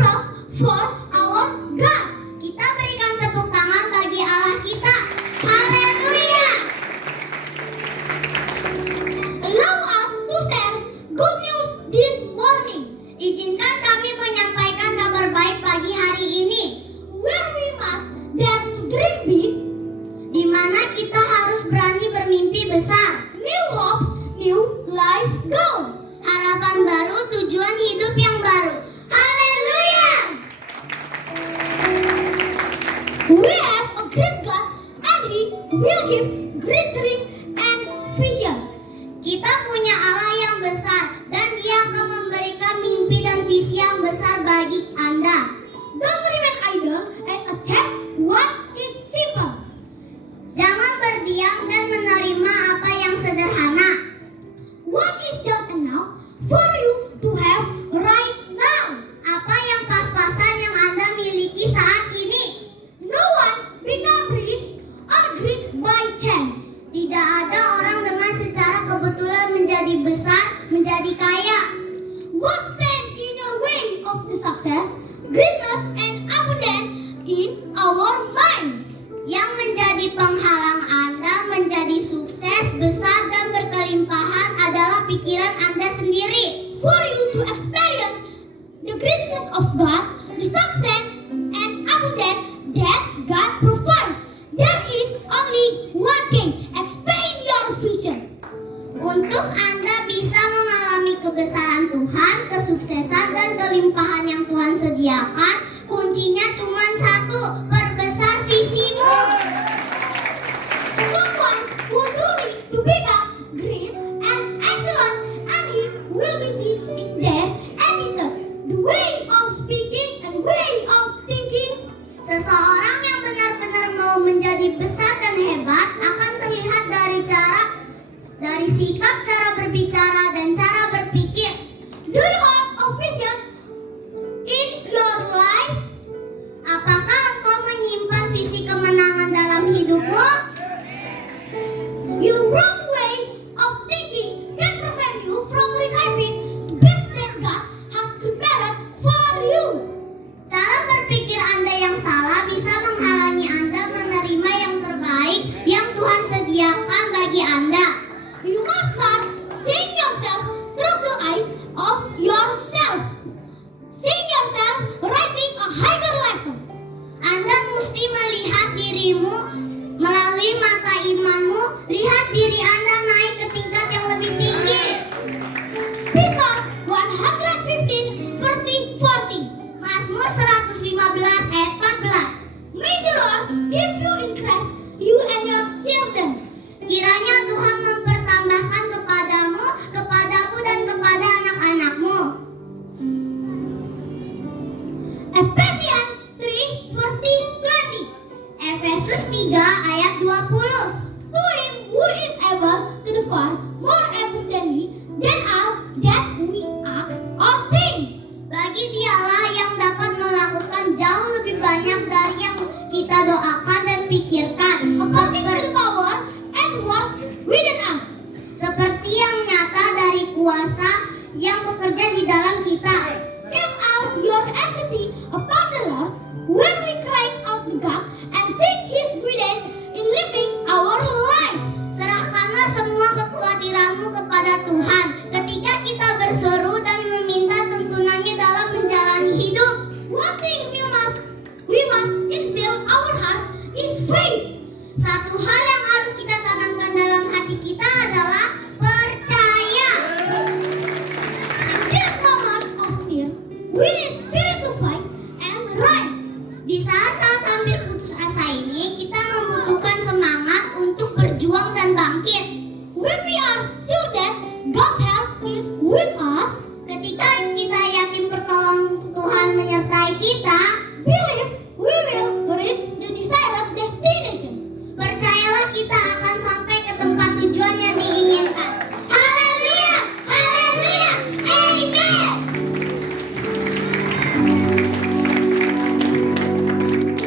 applause for our God. Kita berikan tepuk tangan bagi Allah kita. Haleluya. Allow us to share good news this morning. Izinkan kami menyampaikan kabar baik pagi hari ini. Where we must dare to dream big, di mana kita harus berani bermimpi besar. New hopes, new life goal. Harapan baru, tujuan hidup yang baru. Haleluya. We have a great God and He will give great dream and vision. Kita punya Allah yang besar dan Dia akan memberikan mimpi dan visi yang besar bagi Anda. Don't remain idle and accept what is simple. Jangan berdiam dan menerima apa yang sederhana. What is just enough for you to have right now? Apa yang pas-pasan yang Anda miliki saat ini? No one become rich or great by chance. Tidak ada orang dengan secara kebetulan menjadi besar, menjadi kaya. What stands in your way of the success, greatness, and abundance in our mind? Yang menjadi penghalang Anda menjadi sukses, besar, dan berkelimpahan adalah pikiran Anda sendiri. For you to experience the greatness of God, the success and abundance that God provides, there is only one thing: expand your vision. Untuk Anda bisa mengalami kebesaran Tuhan, kesuksesan, dan kelimpahan yang Tuhan sediakan, kuncinya cuma satu: perbesar visimu. Someone who truly to become great and excellent, and he will be seen in their attitude, the way of speaking and way of thinking. Seseorang yang benar-benar mau menjadi besar dan hebat akan terlihat dari sikap, cara berbicara, dan cara berpikir. Do you have a vision in your life? Apakah engkau menyimpan visi kemenangan dalam hidupmu? Your wrong way of thinking can prevent you from receiving the best that God has prepared for you. Cara berpikir Anda yang salah bisa menghalangi Anda menerima yang terbaik yang Tuhan sediakan bagi Anda. You must start seeing yourself through the eyes of yourself. Seeing yourself rising a higher level. Anda mesti melihat dirimu melalui mata imanmu. Lihat diri Anda naik ke tingkat yang lebih tinggi. Psalm 115 verse 40. Mazmur 115 ayat 14. May the Lord give you increase, you and your children. Kiranya Tuhan mempertambahkan kepadamu, kepadamu, dan kepada anak-anakmu. Ephesians 3 verse 20. Efesus 3 ayat 20. To him who is able to do far more abundantly than all that we ask or think. Bagi Dialah yang dapat melakukan jauh lebih banyak dari yang kita doakan dan pikirkan. According to the power and work within us. Seperti yang nyata dari kuasa yang bekerja di dalam kita. Cast out your anxiety upon the Lord when we cry out to God and seek His guidance in living our life. Serahkanlah semua kekhawatiranmu kepada Tuhan ketika kita berseru dan meminta tuntunannya dalam menjalani hidup. One thing we must instill our heart is faith. Satu hal yang harus kita tanamkan dalam hati kita adalah percaya. In this moment of fear, we need spirit to fight and rise. Di saat-saat hampir putus asa ini, kita membutuhkan semangat untuk berjuang dan bangkit. When we are sure that God's help is with us, ketika kita yakin pertolongan Tuhan menyertai kita, believe we will reach the desired destination. Percayalah kita akan sampai ke tempat tujuan yang diinginkan. Haleluya, haleluya, amen.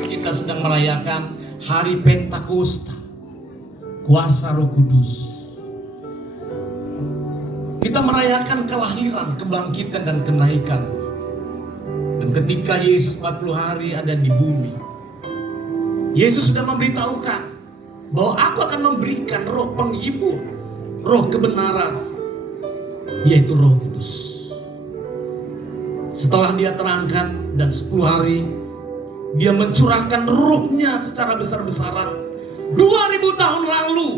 Kita sedang merayakan Hari Pentakosta, kuasa Roh Kudus. Kita merayakan kelahiran, kebangkitan, dan kenaikan Dan ketika Yesus 40 hari ada di bumi, Yesus sudah memberitahukan bahwa aku akan memberikan roh penghibur, roh kebenaran, yaitu Roh Kudus. Setelah dia terangkat dan 10 hari, dia mencurahkan rohnya secara besar-besaran. 2000 tahun lalu,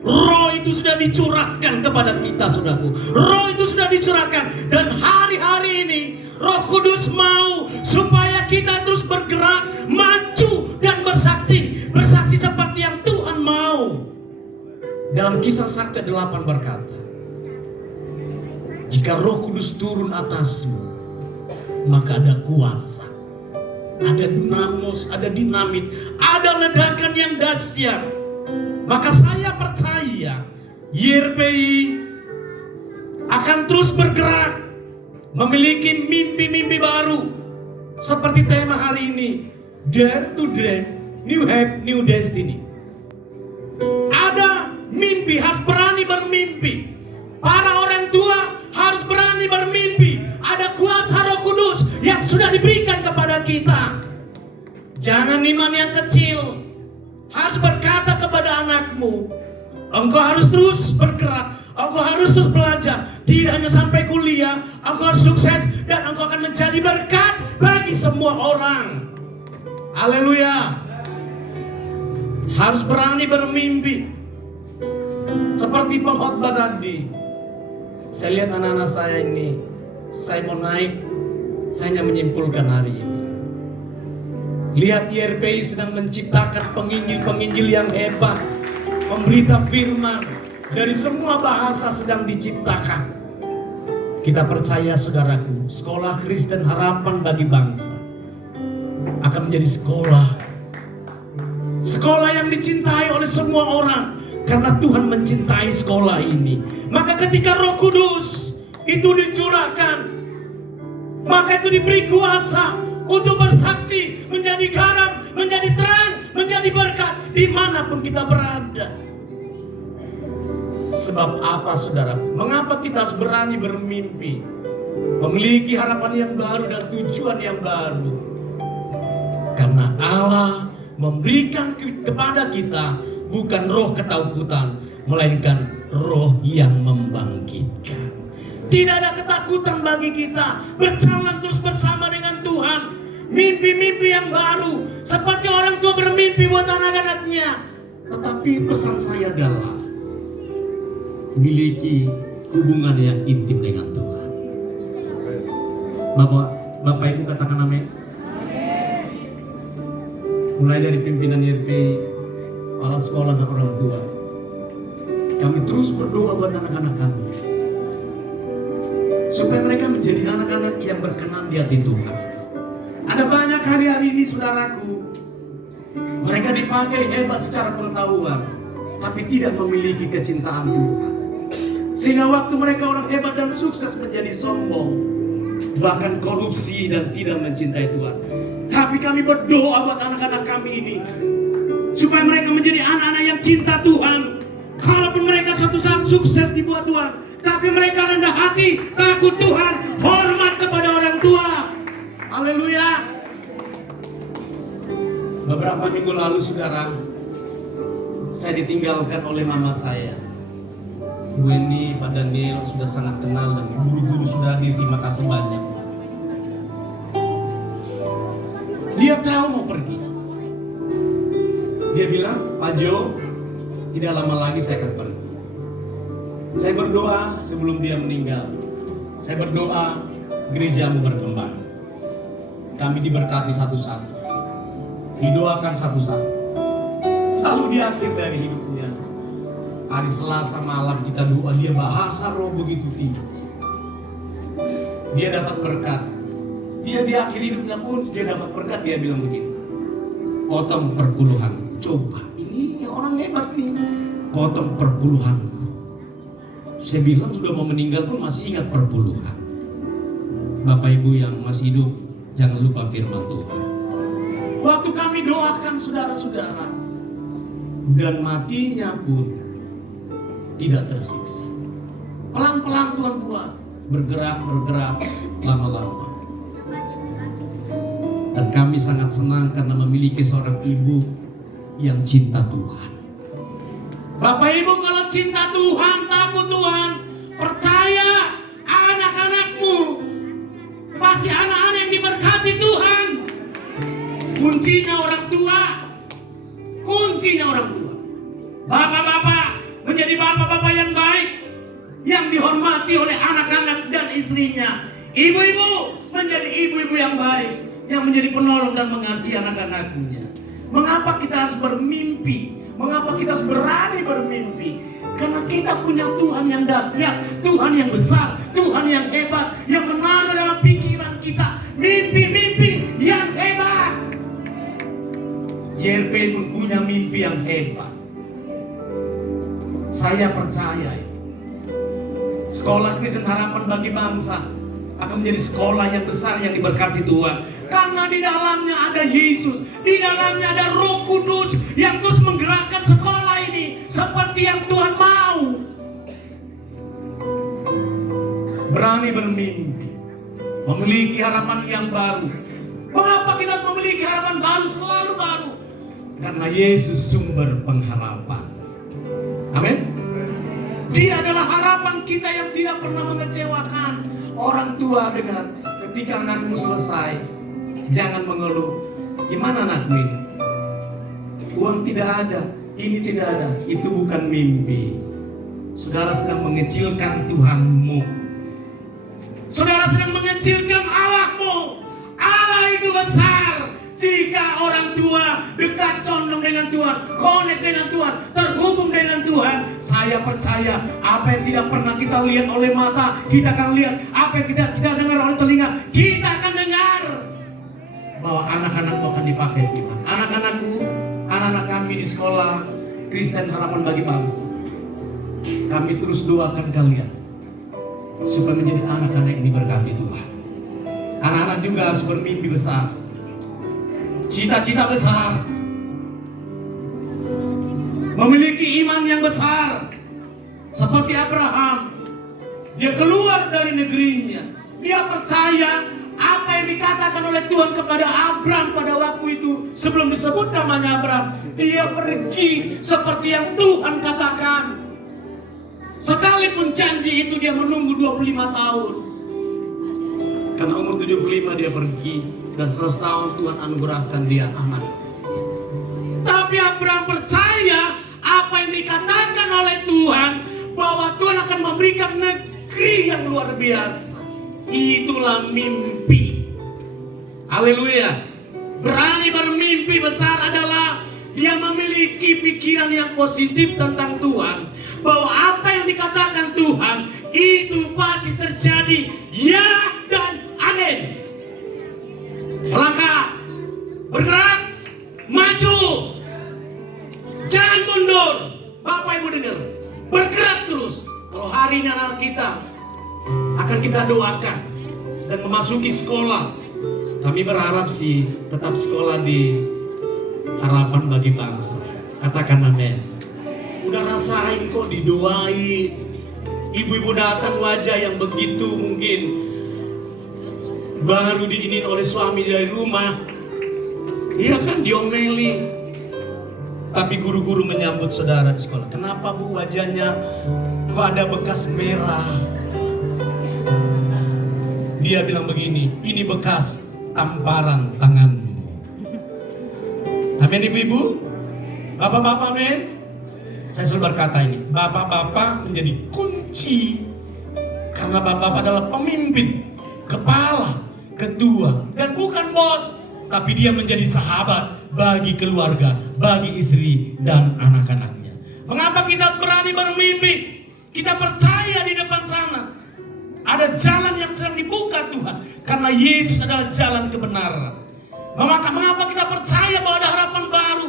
roh itu sudah dicurahkan kepada kita, saudaraku. Roh itu sudah dicurahkan. Dan hari-hari ini, Roh Kudus mau supaya kita terus bergerak, maju dan bersaksi. Bersaksi seperti yang Tuhan mau. Dalam Kisah 1:8 berkata, jika Roh Kudus turun atasmu, maka ada kuasa, ada dinamos, ada dinamit, ada ledakan yang dahsyat. Maka saya percaya YRPI akan terus bergerak, memiliki mimpi-mimpi baru. Seperti tema hari ini, Dare to Dream, New Hope, New Destiny. Ada mimpi, harus berani bermimpi. Para orang tua harus berani bermimpi. Ada kuasa Roh Kudus yang sudah diberikan kepada kita. Jangan iman yang kecil. Harus berkata kepada anakmu, engkau harus terus bergerak, engkau harus terus belajar. Tidak hanya sampai kuliah, engkau harus sukses dan engkau akan menjadi berkat bagi semua orang. Haleluya. Harus berani bermimpi. Seperti pengkhotbah tadi, saya lihat anak-anak saya ini, saya mau naik, saya hanya menyimpulkan hari ini. Lihat YRPI sedang menciptakan penginjil-penginjil yang hebat, pemberita firman, dari semua bahasa sedang diciptakan. Kita percaya, saudaraku, sekolah Kristen harapan bagi bangsa akan menjadi sekolah yang dicintai oleh semua orang. Karena Tuhan mencintai sekolah ini. Maka ketika Roh Kudus itu dicurahkan, maka itu diberi kuasa untuk bersaksi, menjadi garam, menjadi terang, menjadi berkat dimanapun kita berada. Sebab apa, saudaraku? Mengapa kita harus berani bermimpi, memiliki harapan yang baru dan tujuan yang baru? Karena Allah memberikan kepada kita bukan roh ketakutan, melainkan roh yang membangkitkan. Tidak ada ketakutan bagi kita. Berjalan terus bersama dengan Tuhan. Mimpi-mimpi yang baru. Seperti orang tua bermimpi buat anak-anaknya. Tetapi pesan saya adalah miliki hubungan yang intim dengan Tuhan. Bapak Ibu katakan amin. Mulai dari pimpinan YRPI, kepala sekolah dan orang tua, kami terus berdoa buat anak-anak kami supaya mereka menjadi anak-anak yang berkenan di hati Tuhan. Ada banyak hari-hari ini, saudaraku, mereka dipakai hebat secara pengetahuan, tapi tidak memiliki kecintaan Tuhan. Sehingga waktu mereka orang hebat dan sukses menjadi sombong, bahkan korupsi dan tidak mencintai Tuhan. Tapi kami berdoa buat anak-anak kami ini, supaya mereka menjadi anak-anak yang cinta Tuhan. Kalaupun mereka suatu saat sukses dibuat Tuhan, tapi mereka rendah hati, takut Tuhan, hormat kepada orang tua. Haleluya. Beberapa minggu lalu, saudara, saya ditinggalkan oleh mama saya. Bu Eni, Pak Daniel sudah sangat kenal dan guru-guru sudah hadir. Terima kasih banyak. Dia tahu mau pergi. Dia bilang, Pak Jo, tidak lama lagi saya akan pergi. Saya berdoa sebelum dia meninggal. Saya berdoa gerejamu berkembang. Kami diberkati satu-satu. Didoakan satu-satu. Lalu di akhir dari hidupnya, hari Selasa malam kita doa, dia bahasa roh begitu tinggi. Dia dapat berkat. Dia di akhir hidupnya pun dia dapat berkat. Dia bilang begini, potong perpuluhanku. Coba, ini orang hebat nih. Potong perpuluhanku. Saya bilang sudah mau meninggal pun masih ingat perpuluhan. Bapak Ibu yang masih hidup, jangan lupa firman Tuhan. Waktu kami doakan saudara-saudara, dan matinya pun tidak tersiksa. Pelan-pelan Tuhan buat, bergerak lama-lama. kami sangat senang karena memiliki seorang ibu yang cinta Tuhan. Bapak Ibu, kalau cinta Tuhan, takut Tuhan, percaya anak-anakmu pasti anak-anak yang diberkati Tuhan. Kuncinya orang tua. Kuncinya orang tua. Bapak-bapak menjadi bapak-bapak yang baik, yang dihormati oleh anak-anak dan istrinya. Ibu-ibu menjadi ibu-ibu yang baik, yang menjadi penolong dan mengasihi anak-anaknya. Mengapa kita harus bermimpi? Mengapa kita harus berani bermimpi? Karena kita punya Tuhan yang dahsyat, Tuhan yang besar, Tuhan yang hebat, yang menanam dalam pikiran kita mimpi-mimpi yang hebat. YRP pun punya mimpi yang hebat. Saya percaya Sekolah Kristen Harapan Bagi Bangsa akan menjadi sekolah yang besar yang diberkati Tuhan. Karena di dalamnya ada Yesus, di dalamnya ada Roh Kudus yang terus menggerakkan sekolah ini seperti yang Tuhan mau. Berani bermimpi, memiliki harapan yang baru. Mengapa kita harus memiliki harapan baru, selalu baru? Karena Yesus sumber pengharapan. Amin. Dia adalah harapan kita yang tidak pernah mengecewakan. Orang tua dengan ketika anakmu selesai, jangan mengeluh. Gimana anakmu ini? Uang tidak ada, ini tidak ada. Itu bukan mimpi. Saudara sedang mengecilkan Tuhanmu. Saudara sedang mengecilkan Allahmu. Allah itu besar. Jika orang tua dekat condong dengan Tuhan, connect dengan Tuhan, terhubung dengan Tuhan, saya percaya apa yang tidak pernah kita lihat oleh mata, kita akan lihat. Apa yang kita dengar oleh telinga, kita akan dengar. Bahwa anak-anakmu akan dipakai Tuhan. Anak-anakku, anak-anak kami di sekolah Kristen Harapan Bagi Bangsa, kami terus doakan kalian supaya menjadi anak-anak yang diberkati Tuhan. Anak-anak juga harus bermimpi besar, cita-cita besar, memiliki iman yang besar. Seperti Abraham, dia keluar dari negerinya, dia percaya apa yang dikatakan oleh Tuhan kepada Abraham pada waktu itu. Sebelum disebut namanya Abraham, dia pergi seperti yang Tuhan katakan. Sekalipun janji itu dia menunggu 25 tahun. Karena umur 75 dia pergi, dan 100 tahun Tuhan anugerahkan dia anak. Tapi Abraham percaya apa yang dikatakan oleh Tuhan, bahwa Tuhan akan memberikan negeri yang luar biasa. Itulah mimpi. Haleluya. Berani bermimpi besar adalah dia memiliki pikiran yang positif tentang Tuhan, bahwa apa yang dikatakan Tuhan itu pasti terjadi. Ya dan amin. Melangkah, bergerak, maju, jangan mundur. Bapak Ibu dengar, bergerak terus. Kalau hari ini anak kita akan kita doakan dan memasuki sekolah, kami berharap sih tetap sekolah di Harapan Bagi Bangsa. Katakan amin. Udah rasain kok didoain, ibu-ibu datang wajah yang begitu mungkin baru diinin oleh suami dari rumah, iya kan, diomeli. Tapi guru-guru menyambut saudara di sekolah. Kenapa Bu wajahnya kok ada bekas merah? Dia bilang begini, ini bekas tamparan tanganmu. Amin ibu-ibu, bapak-bapak, amin. Saya selalu berkata ini, bapak-bapak menjadi kunci. Karena bapak-bapak adalah pemimpin, kepala, ketua, dan bukan bos, tapi dia menjadi sahabat bagi keluarga, bagi istri dan anak-anaknya. Mengapa kita harus berani bermimpi? Kita percaya di depan sana ada jalan yang sedang dibuka Tuhan, karena Yesus adalah jalan kebenaran. Mengapa kita percaya bahwa ada harapan baru,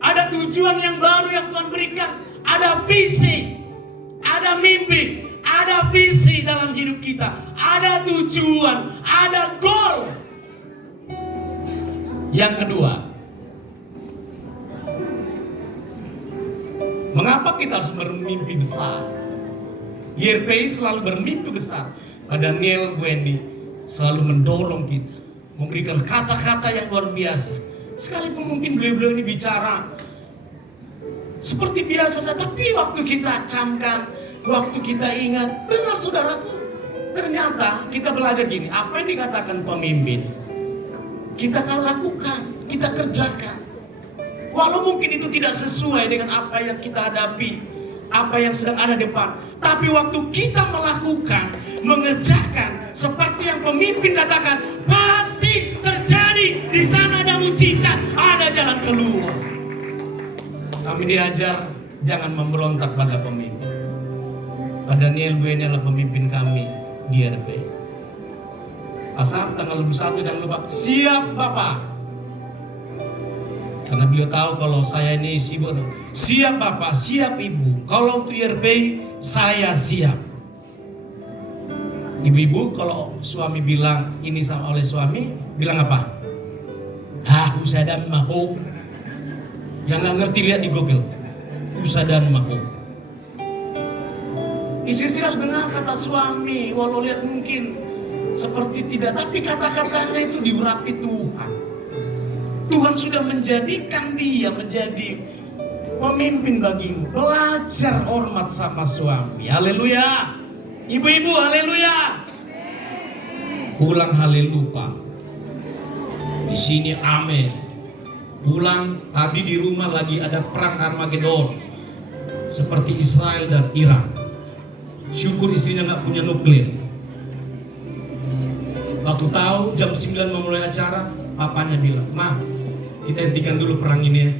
ada tujuan yang baru yang Tuhan berikan, ada visi, ada mimpi, ada visi dalam hidup kita, ada tujuan, ada goal. Yang kedua, mengapa kita harus bermimpi besar? YRPI selalu bermimpi besar. Daniel, Bu Eni selalu mendorong kita. memberikan kata-kata yang luar biasa. Sekalipun mungkin beliau-beliau ini bicara seperti biasa saja, tapi waktu kita camkan, waktu kita ingat, benar saudaraku, ternyata kita belajar gini, apa yang dikatakan pemimpin, kita akan lakukan, kita kerjakan. Walau mungkin itu tidak sesuai dengan apa yang kita hadapi, apa yang sedang ada depan. Tapi waktu kita melakukan, mengerjakan, seperti yang pemimpin katakan, pasti terjadi. Di sana ada mujizat, ada jalan keluar. Kami diajar jangan memberontak pada pemimpin. Pak Daniel Bu ini adalah pemimpin kami di RP. Asal tanggal 21 jangan lupa, siap Bapak. Karena beliau tahu kalau saya ini sibuk. Siap Bapak, siap Ibu. Kalau untuk IRB saya siap. Ibu-ibu kalau suami bilang ini sama oleh suami, bilang apa? Usadan maho. Yang nggak ngerti lihat di Google. Usadan maho. Istri harus dengar kata suami, walau lihat mungkin seperti tidak, tapi kata-katanya itu diurapi Tuhan. Tuhan sudah menjadikan dia menjadi pemimpin bagimu. Belajar hormat sama suami. Haleluya. Ibu-ibu haleluya. Pulang haleluya. Di sini amin. Pulang tadi di rumah lagi ada perang Armageddon seperti Israel dan Iran. Syukur istrinya nggak punya nuklir. Waktu tahu jam 9 memulai acara, papanya bilang, "Ma, kita hentikan dulu perang ini ya.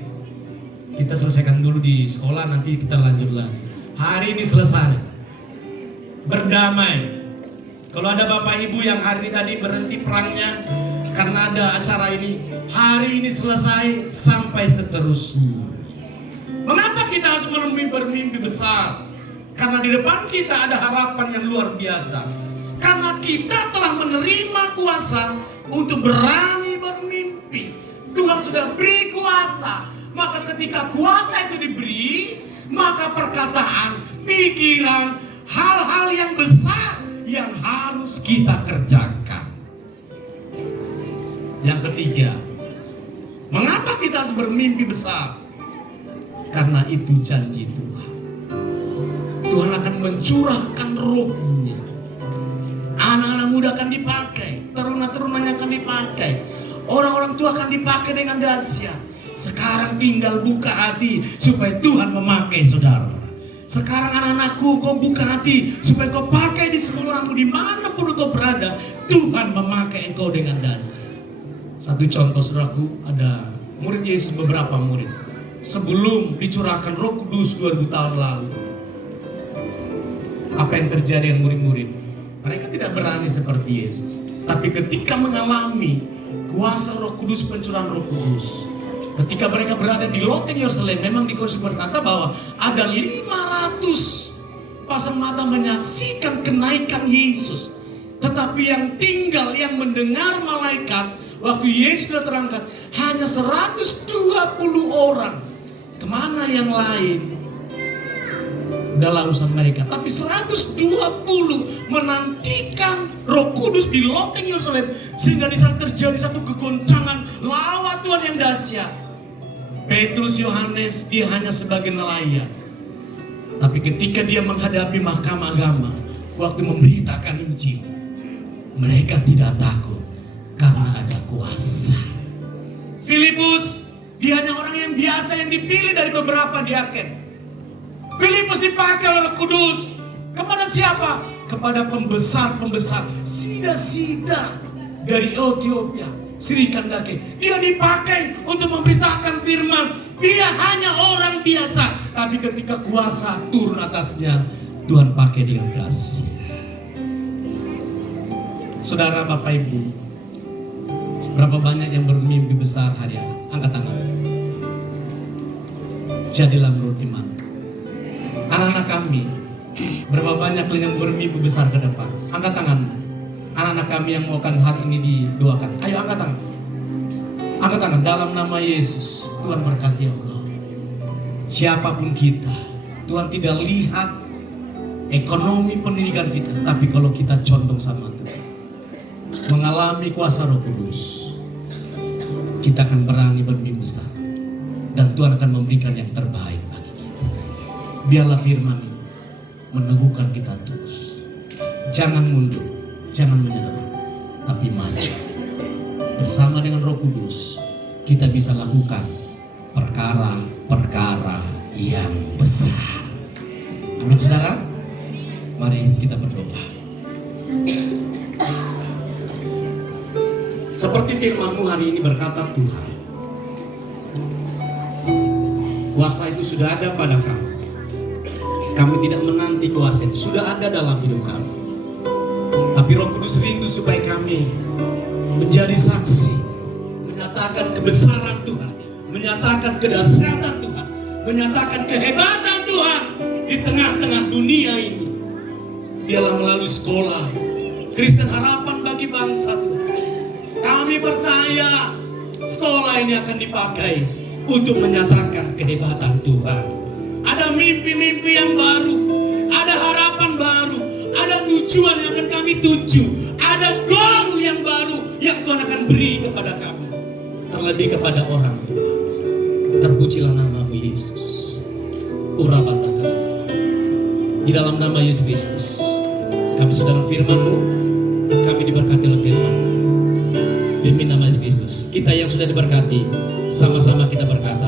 Kita selesaikan dulu di sekolah, nanti kita lanjut lagi." Hari ini selesai. Berdamai. Kalau ada bapak ibu yang hari ini tadi berhenti perangnya karena ada acara ini, hari ini selesai sampai seterusnya. Mengapa kita harus bermimpi besar? Karena di depan kita ada harapan yang luar biasa. Karena kita telah menerima kuasa untuk berani bermimpi. Tuhan sudah beri kuasa. Maka ketika kuasa itu diberi, maka perkataan, pikiran, hal-hal yang besar yang harus kita kerjakan. Yang ketiga, mengapa kita harus bermimpi besar? Karena itu janji Tuhan. Tuhan akan mencurahkan roh-Nya. Anak-anak muda akan dipakai, teruna-terunanya akan dipakai, orang-orang tua akan dipakai dengan dahsyat. Sekarang tinggal buka hati supaya Tuhan memakai saudara. Sekarang anak-anakku, kau buka hati supaya kau pakai di sekolahmu, dimanapun kau berada, Tuhan memakai engkau dengan dahsyat. Satu contoh saudaraku, ada murid Yesus, beberapa murid sebelum dicurahkan Roh Kudus 2000 tahun lalu. Apa yang terjadi dengan murid-murid? Mereka tidak berani seperti Yesus. Tapi ketika mengalami kuasa Roh Kudus, pencurahan Roh Kudus, ketika mereka berada di loteng Yerusalem, memang di Korintus berkata bahwa ada 500 pasang mata menyaksikan kenaikan Yesus. Tetapi yang tinggal, yang mendengar malaikat waktu Yesus sudah terangkat, hanya 120 orang. Kemana yang lain? Adalah urusan mereka. Tapi 120 menantikan Roh Kudus di loteng Yerusalem, sehingga di sana terjadi satu kegoncangan lawat Tuhan yang dahsyat. Petrus, Yohanes, dia hanya sebagai nelayan. Tapi ketika dia menghadapi mahkamah agama, waktu memberitakan Injil, mereka tidak takut karena ada kuasa. Filipus, dia hanya orang yang biasa yang dipilih dari beberapa diaken. Filipus dipakai oleh Kudus. Kepada siapa? Kepada pembesar-pembesar sida-sida dari Ethiopia, Sri Kandake. Dia dipakai untuk memberitakan firman. Dia hanya orang biasa, tapi ketika kuasa turun atasnya, Tuhan pakai dengan dahsyat. Saudara, Bapak, Ibu, berapa banyak yang bermimpi besar hari ini? Angkat tangan. Jadilah menurut iman. Anak-anak kami, berapa banyak yang bermimpi besar ke depan? Angkat tangan. Anak-anak kami yang mau akan hari ini didoakan. Ayo angkat tangan. Angkat tangan. Dalam nama Yesus, Tuhan berkati engkau. Siapapun kita, Tuhan tidak lihat ekonomi pendidikan kita, tapi kalau kita condong sama Tuhan. mengalami kuasa Roh Kudus, kita akan berani bermimpi besar. Dan Tuhan akan memberikan yang terbaik bagi kita. Biarlah firman ini meneguhkan kita terus. Jangan mundur, jangan menyerah, tapi maju. Bersama dengan Roh Kudus, kita bisa lakukan perkara-perkara yang besar. Amin, saudara. Mari kita berdoa. Seperti firman-Mu hari ini berkata, Tuhan, kuasa itu sudah ada pada kami. Kami tidak menanti kuasa itu, sudah ada dalam hidup kami. Tapi Roh Kudus rindu supaya kami menjadi saksi, menyatakan kebesaran Tuhan, menyatakan kedahsyatan Tuhan, menyatakan kehebatan Tuhan di tengah-tengah dunia ini. Biarlah melalui sekolah Kristen Harapan bagi bangsa Tuhan, kami percaya sekolah ini akan dipakai untuk menyatakan kehebatan Tuhan. Ada mimpi-mimpi yang baru, ada harapan baru, ada tujuan yang akan kami tuju, ada goal yang baru yang Tuhan akan beri kepada kami, terlebih kepada orang tua. Terpujilah nama-Mu Yesus. Urabatakala. Di dalam nama Yesus Kristus, kami sedang firman-Mu, kami diberkati oleh firman. Demi nama Yesus Kristus, kita yang sudah diberkati, sama-sama kita berkata,